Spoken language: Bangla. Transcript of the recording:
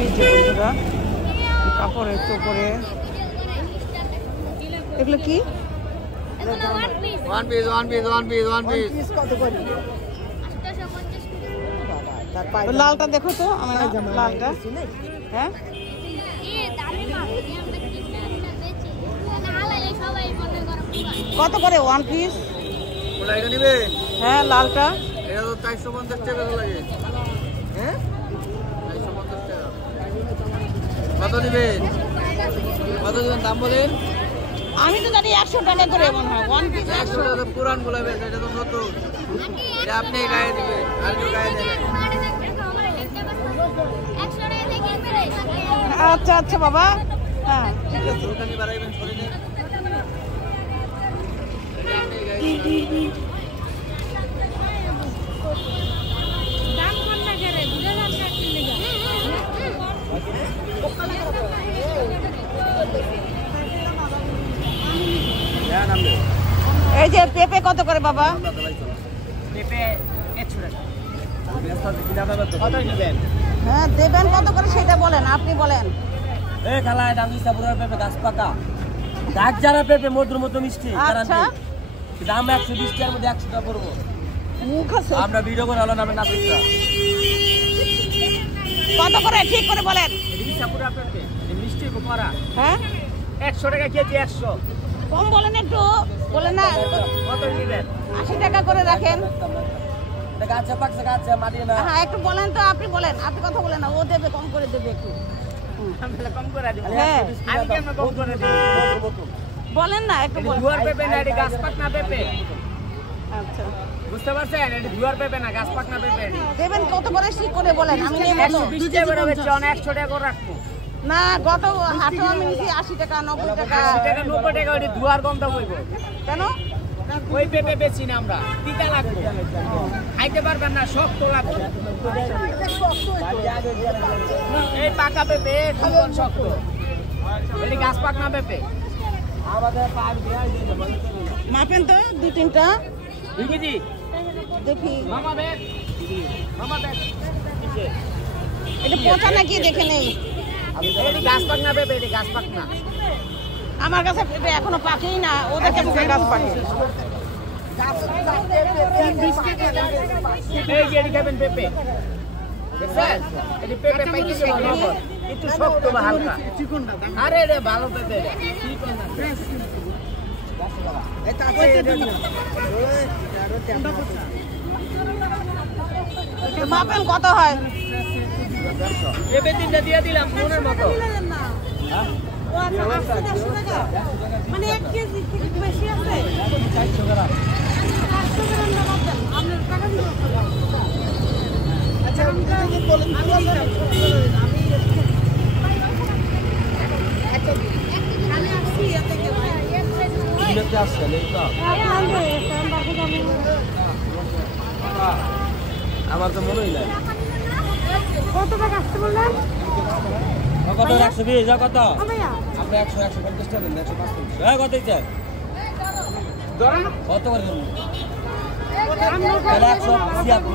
এই যে বন্ধুরা কাপড়ের উপরে এগুলো কি? ওয়ান পিস কত করে? লালটা দেখো তো আমার লালটা। হ্যাঁ কত করে ওয়ান পিস? হ্যাঁ লালটা এটা তো 450 টাকা লাগে। হ্যাঁ 450 টাকা। কত দিবেন? দাম বলেন। আমি তো জানি 100 টাকা করে মনে হয় ওয়ান পিস। 100 টাকা পুরান গোলাপি, এটা তো নতুন। এটা আপনি গায়ে দিবেন আর কেউ গায়ে দেবেন। আচ্ছা আচ্ছা বাবা, হ্যাঁ ঠিক আছে। ওখানে বাড়াইবেন শরীরে। এই যে পেঁপে কত করে বাবা? পেঁপে 100 টাকা। কত নেবেন? হ্যাঁ দেবেন কত করে সেটা বলেন, আপনি বলেন। এই খালায় দাম দিছে পুরো পেঁপে গাছ পাকা। গাছ যারা পেঁপে মধুর মতো মিষ্টি। আচ্ছা দাম 120 টাকার মধ্যে 100 টাকা পড়বো। মুখ আছে। আমরা ভিডিও করে হলো নামে নাচিটা। কত করে ঠিক করে বলেন। এটা পুরো পেঁপে, মিষ্টি কোপারা। হ্যাঁ 100 টাকা কেজি 100। কম বলেন একটু, বলেন না। কত নেবেন? 80 টাকা করে রাখেন। এটা গাছ পাকছে, গাছ মাটি না। হ্যাঁ একটু বলেন তো, আপনি বলেন, আপনি কথা বলেন না, ও দেবে কম করে দেবে একটু। আমি কম করে দিব। হ্যাঁ আমি কেন কম করে দিব? বলেন না একটু বলেন। দুয়ার পেঁপে না, এটা গাছ পাকনা পেঁপে। আচ্ছা বুঝতে পারছেন? এটা দুয়ার পেঁপে না, গাছ পাকনা পেঁপে। দেবেন কত করে ঠিক করে বলেন, আমি নেব তো। 120 টাকা করে বেচছি, 100 টাকা করে রাখবো। না গত হাটে আমি নিছি 80 টাকা 90 টাকা। 80 টাকা 90 টাকা ওই দুয়ার গন্ধ হইব। কেন? ওই পেঁপে বেচি না আমরা, তিতা লাগবে। খাইতে পারবেন না, শক্ত লাগবে। এই পাকা পেঁপে খুব শক্ত। এটা গাছ পাকনা পেঁপে। আমাদের পাক দেয় দিন মাপেন তো 2-3টা 2 কেজি দেখি। মামা বেগ, মামা বেগ কিসে? এটা পচা নাকি দেখে নেই। এটা গাছ পাকনা পেঁপে, এটা গাছ পাকনা। আমার কাছে পেঁপে এখনো পাকেই না, ওদের কাছে গাছ পাকে। এই যে এটি খাবেন পেঁপে, দেখছেন? এটি পেঁপে পাইতে ভালো একটু শক্ত বা হালকা। আরে রে ভালো পেঁপে রে। মাপেন কত হয়? পেঁপে 3টা দিয়ে দিলাম মনের মতো। মানে 1 কেজি থেকে বেশি আছে। 400 গ্রাম। আচ্ছা আমি বলেন আমার তো মনেই নাই। কত টাকা আসতে বললেন? কত 120 কত? আপনি 150 টাকা দেন, 150। হ্যাঁ কত চাই? কত করে দেন? 100